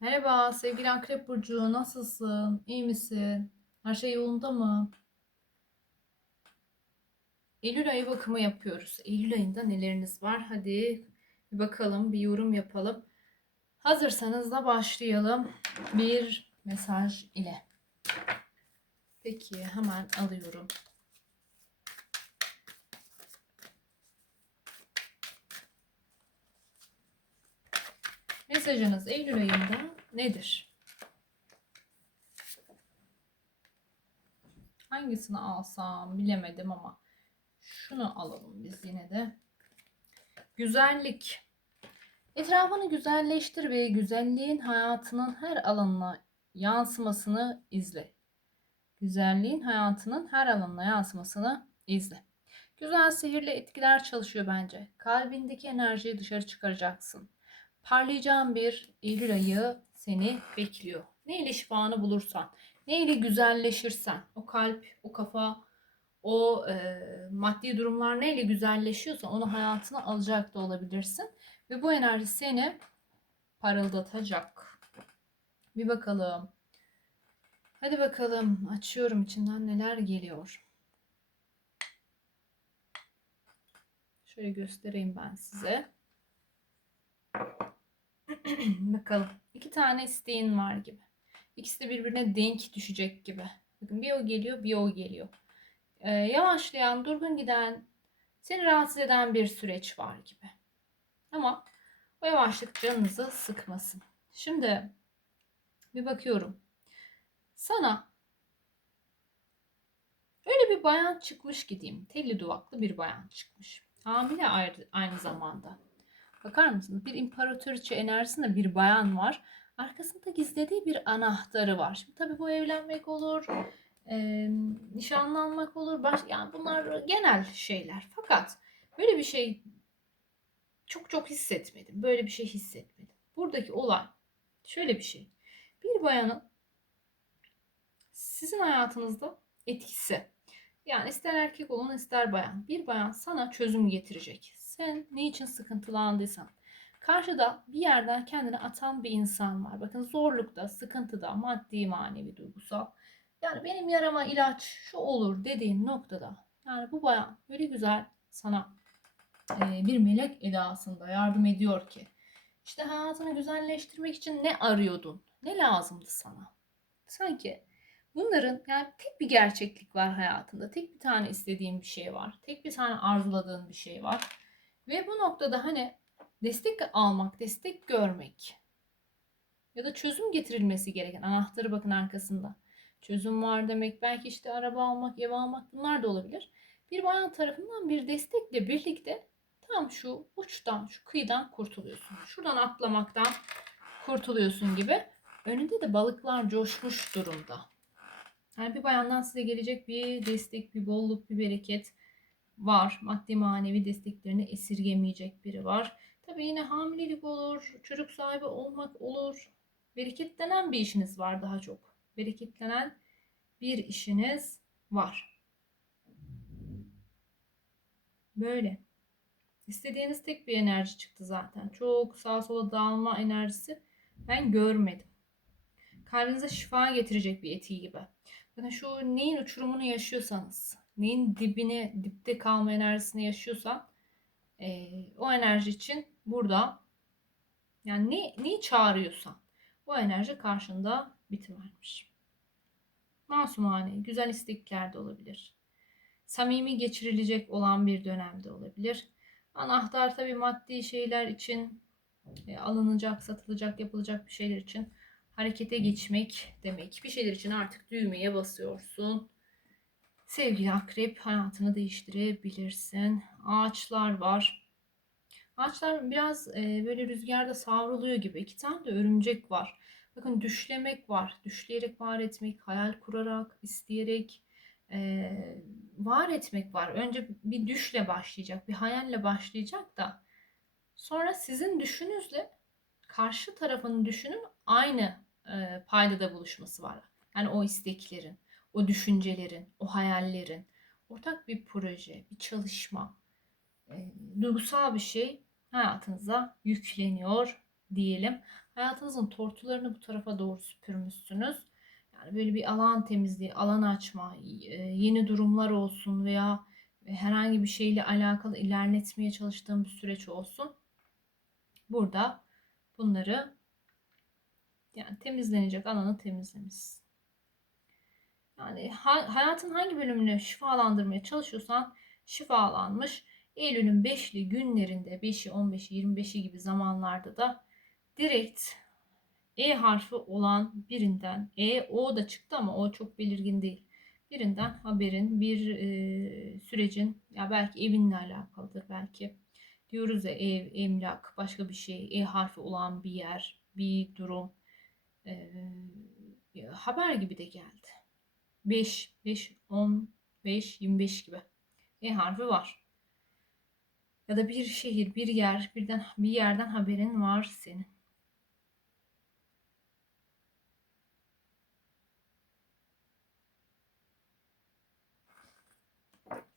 Merhaba sevgili Akrep Burcu, nasılsın? İyi misin? Her şey yolunda mı? Eylül ayı bakımı yapıyoruz. Eylül ayında neleriniz var? Hadi bir bakalım, bir yorum yapalım. Hazırsanız da başlayalım bir mesaj ile. Peki hemen alıyorum. Mesajınız Eylül ayında nedir? Hangisini alsam bilemedim ama şunu alalım biz yine de. Güzellik. Etrafını güzelleştir ve güzelliğin hayatının her alanına yansımasını izle. Güzelliğin hayatının her alanına yansımasını izle. Güzel sihirli etkiler çalışıyor bence. Kalbindeki enerjiyi dışarı çıkaracaksın. Parlayacağın bir Eylül ayı seni bekliyor. Ne ile şifanı bulursan, ne ile güzelleşirsen, o kalp, o kafa, o e, maddi durumlar neyle güzelleşiyorsa onu hayatına alacak da olabilirsin. Ve bu enerji seni parıldatacak. Bir bakalım. Hadi bakalım açıyorum içinden neler geliyor. Şöyle göstereyim ben size. bakalım. İki tane isteğin var gibi. İkisi de birbirine denk düşecek gibi. Bakın bir o geliyor bir o geliyor. Ee, yavaşlayan, durgun giden, seni rahatsız eden bir süreç var gibi. Ama o yavaşlık canınızı sıkmasın. Şimdi bir bakıyorum. Sana öyle bir bayan çıkmış gideyim. Telli duvaklı bir bayan çıkmış. Hamile aynı zamanda. Bakar mısınız? Bir imparatoriçe enerjisinde bir bayan var. Arkasında gizlediği bir anahtarı var. Şimdi tabii bu evlenmek olur, e, nişanlanmak olur. Baş, yani bunlar genel şeyler. Fakat böyle bir şey çok çok hissetmedim. Böyle bir şey hissetmedim. Buradaki olay şöyle bir şey. Bir bayanın sizin hayatınızda etkisi. Yani ister erkek olun ister bayan. Bir bayan sana çözüm getirecek. Sen ne için sıkıntılandıysan. Karşıda bir yerden kendini atan bir insan var. Bakın zorlukta, sıkıntıda, maddi, manevi, duygusal. Yani benim yarama ilaç şu olur dediğin noktada. Yani bu bayan böyle güzel sana e, bir melek edasında yardım ediyor ki. İşte hayatını güzelleştirmek için ne arıyordun? Ne lazımdı sana? Sanki bunların yani tek bir gerçeklik var hayatında. Tek bir tane istediğin bir şey var. Tek bir tane arzuladığın bir şey var. Ve bu noktada hani destek almak, destek görmek ya da çözüm getirilmesi gereken anahtarı bakın arkasında. Çözüm var demek belki işte araba almak, ev almak bunlar da olabilir. Bir bayan tarafından bir destekle birlikte tam şu uçtan, şu kıyıdan kurtuluyorsun. Şuradan atlamaktan kurtuluyorsun gibi. Önünde de balıklar coşmuş durumda. Yani bir bayandan size gelecek bir destek, bir bolluk, bir bereket var. Maddi manevi desteklerini esirgemeyecek biri var. Tabii yine hamilelik olur, çocuk sahibi olmak olur. Bereketlenen bir işiniz var daha çok. Bereketlenen bir işiniz var. Böyle. İstediğiniz tek bir enerji çıktı zaten. Çok sağa sola dağılma enerjisi ben görmedim. Kalbinize şifa getirecek bir eti gibi. Bakın şu neyin uçurumunu yaşıyorsanız, neyin dibine, dipte kalma enerjisini yaşıyorsan e, o enerji için burada yani ne, neyi çağırıyorsan o enerji karşında bitivermiş. Masumane, güzel istekler de olabilir. Samimi geçirilecek olan bir dönemde olabilir. Anahtar tabi maddi şeyler için e, alınacak, satılacak, yapılacak bir şeyler için harekete geçmek demek. Bir şeyler için artık düğmeye basıyorsun. Sevgili akrep hayatını değiştirebilirsin. Ağaçlar var. Ağaçlar biraz e, böyle rüzgarda savruluyor gibi. İki tane de örümcek var. Bakın düşlemek var. Düşleyerek var etmek, hayal kurarak, isteyerek e, var etmek var. Önce bir düşle başlayacak, bir hayalle başlayacak da sonra sizin düşünüzle karşı tarafın düşünün aynı e, paydada buluşması var. Yani o isteklerin, o düşüncelerin, o hayallerin, ortak bir proje, bir çalışma, e, duygusal bir şey hayatınıza yükleniyor diyelim. Hayatınızın tortularını bu tarafa doğru süpürmüşsünüz. Yani böyle bir alan temizliği, alan açma, e, yeni durumlar olsun veya herhangi bir şeyle alakalı ilerletmeye çalıştığım bir süreç olsun. Burada bunları yani temizlenecek alanı temizlemişsin. Yani ha, hayatın hangi bölümünü şifalandırmaya çalışıyorsan şifalanmış. Eylül'ün 5'li günlerinde 5'i, 15'i, 25'i gibi zamanlarda da direkt E harfi olan birinden E, O da çıktı ama o çok belirgin değil. Birinden haberin, bir e, sürecin ya belki evinle alakalıdır belki. Diyoruz ya ev, emlak, başka bir şey, E harfi olan bir yer, bir durum. E, haber gibi de geldi. 5, 5, 10, 5, 25 gibi. E harfi var. Ya da bir şehir, bir yer, birden bir yerden haberin var senin.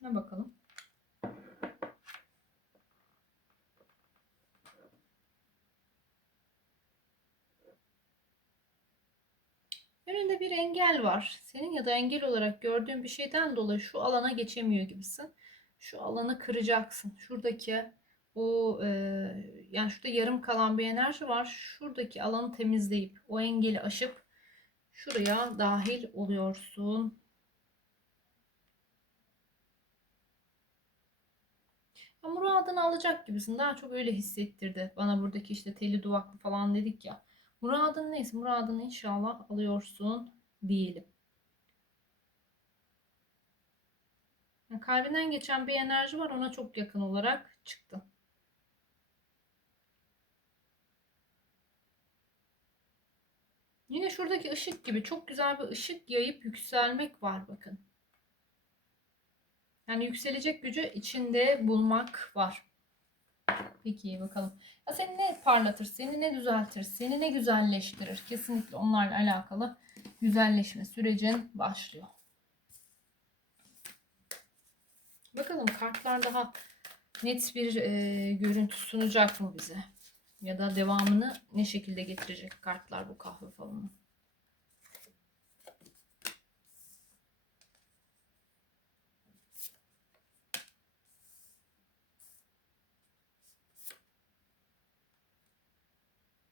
Şuna bakalım. Önünde bir engel var. Senin ya da engel olarak gördüğün bir şeyden dolayı şu alana geçemiyor gibisin. Şu alanı kıracaksın. Şuradaki o e, yani şurada yarım kalan bir enerji var. Şuradaki alanı temizleyip o engeli aşıp şuraya dahil oluyorsun. Ya muradını alacak gibisin. Daha çok öyle hissettirdi. Bana buradaki işte telli duvaklı falan dedik ya. Muradın neyse muradını inşallah alıyorsun diyelim. Yani kalbinden geçen bir enerji var ona çok yakın olarak çıktı. Yine şuradaki ışık gibi çok güzel bir ışık yayıp yükselmek var bakın. Yani yükselecek gücü içinde bulmak var. Peki bakalım. Ya seni ne parlatır, seni ne düzeltir, seni ne güzelleştirir? Kesinlikle onlarla alakalı güzelleşme sürecin başlıyor. Bakalım kartlar daha net bir e, görüntü sunacak mı bize? Ya da devamını ne şekilde getirecek kartlar bu kahve falını?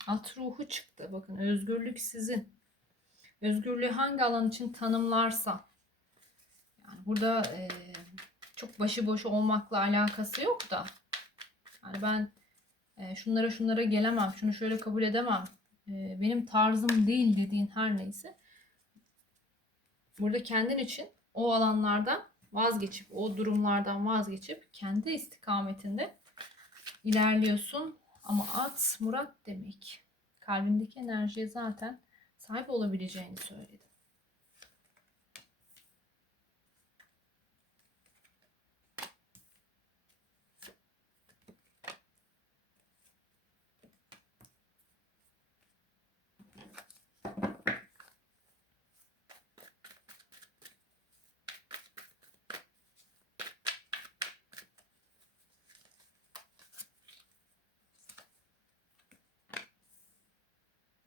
At ruhu çıktı. Bakın özgürlük sizin. Özgürlüğü hangi alan için tanımlarsa. Yani burada e, çok başıboş olmakla alakası yok da. Yani ben e, şunlara şunlara gelemem, şunu şöyle kabul edemem, e, benim tarzım değil dediğin her neyse. Burada kendin için o alanlardan vazgeçip, o durumlardan vazgeçip kendi istikametinde ilerliyorsun. Ama at Murat demek. Kalbindeki enerjiye zaten sahip olabileceğini söyledi.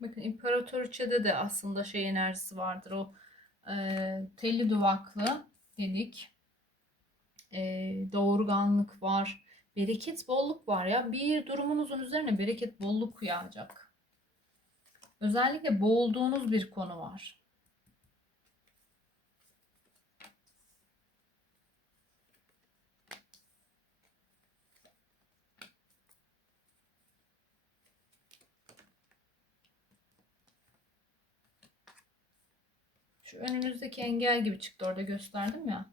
Bakın İmparatoriçe'de de aslında şey enerjisi vardır. O e, telli duvaklı dedik. E, doğurganlık var. Bereket, bolluk var ya. Bir durumunuzun üzerine bereket, bolluk yağacak. Özellikle boğulduğunuz bir konu var. Şu önünüzdeki engel gibi çıktı orada gösterdim ya.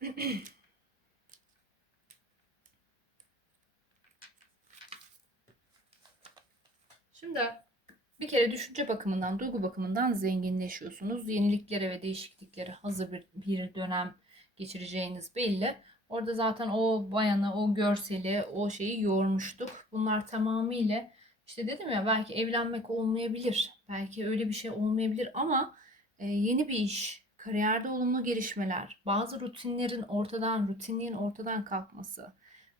Şimdi bir kere düşünce bakımından, duygu bakımından zenginleşiyorsunuz. Yeniliklere ve değişikliklere hazır bir, bir dönem geçireceğiniz belli. Orada zaten o bayanı, o görseli, o şeyi yormuştuk. Bunlar tamamıyla işte dedim ya belki evlenmek olmayabilir. Belki öyle bir şey olmayabilir ama e, yeni bir iş, kariyerde olumlu gelişmeler, bazı rutinlerin ortadan, rutinliğin ortadan kalkması.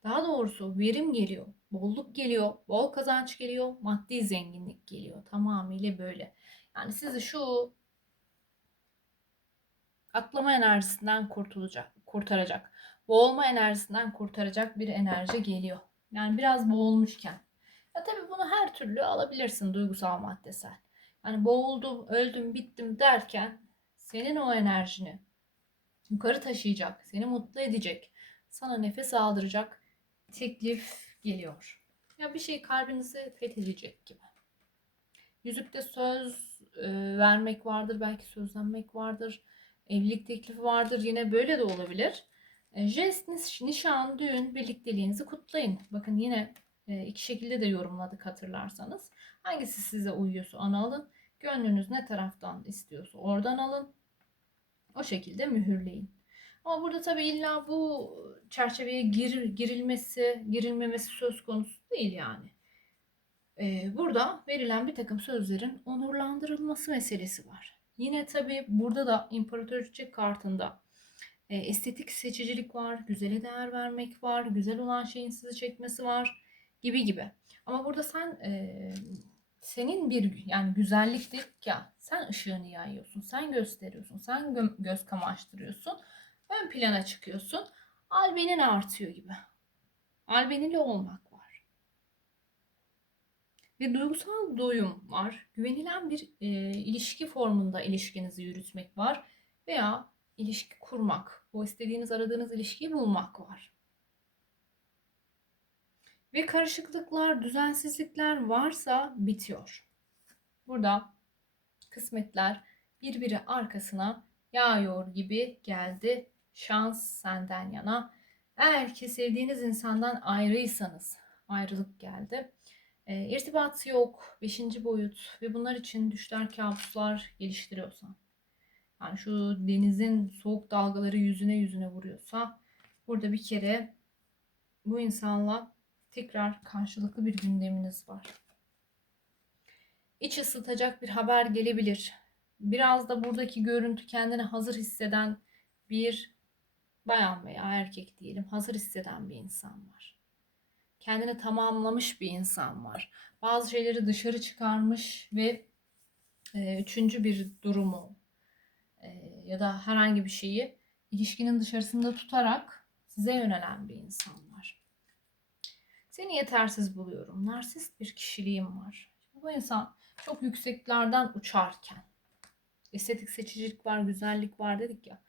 Daha doğrusu verim geliyor, bolluk geliyor, bol kazanç geliyor, maddi zenginlik geliyor. Tamamıyla böyle. Yani sizi şu atlama enerjisinden kurtulacak, kurtaracak. Boğulma enerjisinden kurtaracak bir enerji geliyor. Yani biraz boğulmuşken. Ya tabii bunu her türlü alabilirsin duygusal maddesel. Yani boğuldum, öldüm, bittim derken senin o enerjini yukarı taşıyacak, seni mutlu edecek, sana nefes aldıracak teklif geliyor. Ya bir şey kalbinizi fethedecek gibi. Yüzükte söz e, vermek vardır, belki sözlenmek vardır, evlilik teklifi vardır. Yine böyle de olabilir. E, jest, nişan, düğün, birlikteliğinizi kutlayın. Bakın yine e, iki şekilde de yorumladık hatırlarsanız. Hangisi size uyuyorsa onu alın. Gönlünüz ne taraftan istiyorsa oradan alın. O şekilde mühürleyin. Ama burada tabii illa bu çerçeveye gir, girilmesi, girilmemesi söz konusu değil yani. Ee, burada verilen bir takım sözlerin onurlandırılması meselesi var. Yine tabii burada da imparatorluk kartında e, estetik seçicilik var, güzele değer vermek var, güzel olan şeyin sizi çekmesi var gibi gibi. Ama burada sen e, senin bir yani güzellik dedik ya sen ışığını yayıyorsun, sen gösteriyorsun, sen gö- göz kamaştırıyorsun, ön plana çıkıyorsun, albenin artıyor gibi. Albenili olmak var. Ve duygusal doyum var. Güvenilen bir e, ilişki formunda ilişkinizi yürütmek var. Veya ilişki kurmak, o istediğiniz aradığınız ilişkiyi bulmak var. Ve karışıklıklar, düzensizlikler varsa bitiyor. Burada kısmetler birbiri arkasına yağıyor gibi geldi. Şans senden yana. Eğer ki sevdiğiniz insandan ayrıysanız ayrılık geldi. E, irtibat yok, beşinci boyut ve bunlar için düşler, kabuslar geliştiriyorsan. Yani şu denizin soğuk dalgaları yüzüne yüzüne vuruyorsa burada bir kere bu insanla tekrar karşılıklı bir gündeminiz var. İç ısıtacak bir haber gelebilir. Biraz da buradaki görüntü kendini hazır hisseden bir bayan veya erkek diyelim hazır hisseden bir insan var. Kendini tamamlamış bir insan var. Bazı şeyleri dışarı çıkarmış ve e, üçüncü bir durumu e, ya da herhangi bir şeyi ilişkinin dışarısında tutarak size yönelen bir insan var. Seni yetersiz buluyorum. Narsist bir kişiliğim var. Bu insan çok yükseklerden uçarken estetik seçicilik var, güzellik var dedik ya.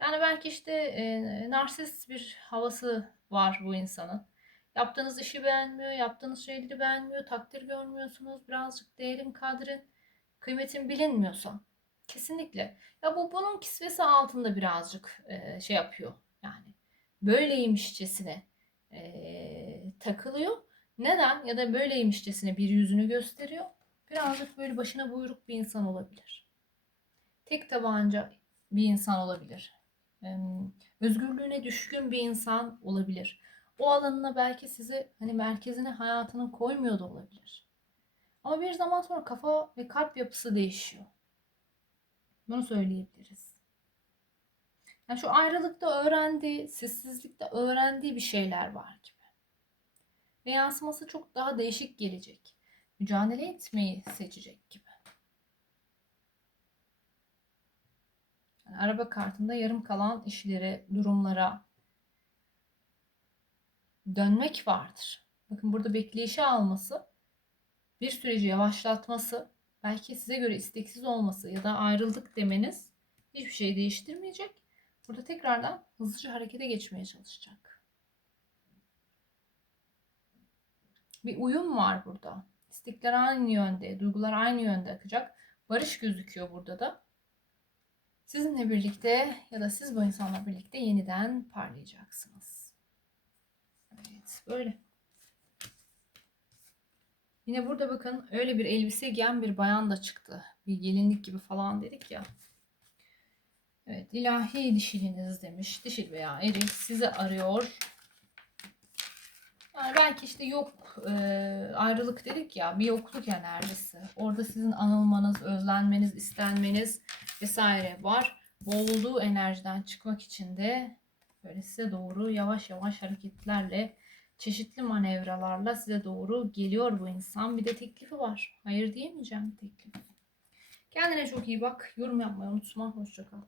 Yani belki işte e, narsist bir havası var bu insanın. Yaptığınız işi beğenmiyor, yaptığınız şeyleri beğenmiyor, takdir görmüyorsunuz. Birazcık değerin, kadrin, kıymetin bilinmiyorsa. Kesinlikle. Ya bu bunun kisvesi altında birazcık e, şey yapıyor. Yani böyleymişçesine e, takılıyor. Neden? Ya da böyleymişçesine bir yüzünü gösteriyor. Birazcık böyle başına buyruk bir insan olabilir. Tek tabanca bir insan olabilir. Özgürlüğüne düşkün bir insan olabilir. O alanına belki sizi hani merkezine hayatının koymuyor da olabilir. Ama bir zaman sonra kafa ve kalp yapısı değişiyor. Bunu söyleyebiliriz. Yani şu ayrılıkta öğrendiği, sessizlikte öğrendiği bir şeyler var gibi. Ve yansıması çok daha değişik gelecek. Mücadele etmeyi seçecek gibi. Yani araba kartında yarım kalan işlere, durumlara dönmek vardır. Bakın burada bekleyişe alması, bir süreci yavaşlatması belki size göre isteksiz olması ya da ayrıldık demeniz hiçbir şey değiştirmeyecek. Burada tekrardan hızlıca harekete geçmeye çalışacak. Bir uyum var burada. İstekler aynı yönde, duygular aynı yönde akacak. Barış gözüküyor burada da. sizinle birlikte ya da siz bu insanla birlikte yeniden parlayacaksınız. Evet, böyle. Yine burada bakın öyle bir elbise giyen bir bayan da çıktı. Bir gelinlik gibi falan dedik ya. Evet, ilahi dişiliniz demiş. Dişil veya eril sizi arıyor. Yani belki işte yok e, ayrılık dedik ya bir yokluk enerjisi. Orada sizin anılmanız, özlenmeniz, istenmeniz vesaire var. Boğulduğu enerjiden çıkmak için de böyle size doğru yavaş yavaş hareketlerle çeşitli manevralarla size doğru geliyor bu insan. Bir de teklifi var. Hayır diyemeyeceğim teklif. Kendine çok iyi bak. Yorum yapmayı unutma. Hoşçakal.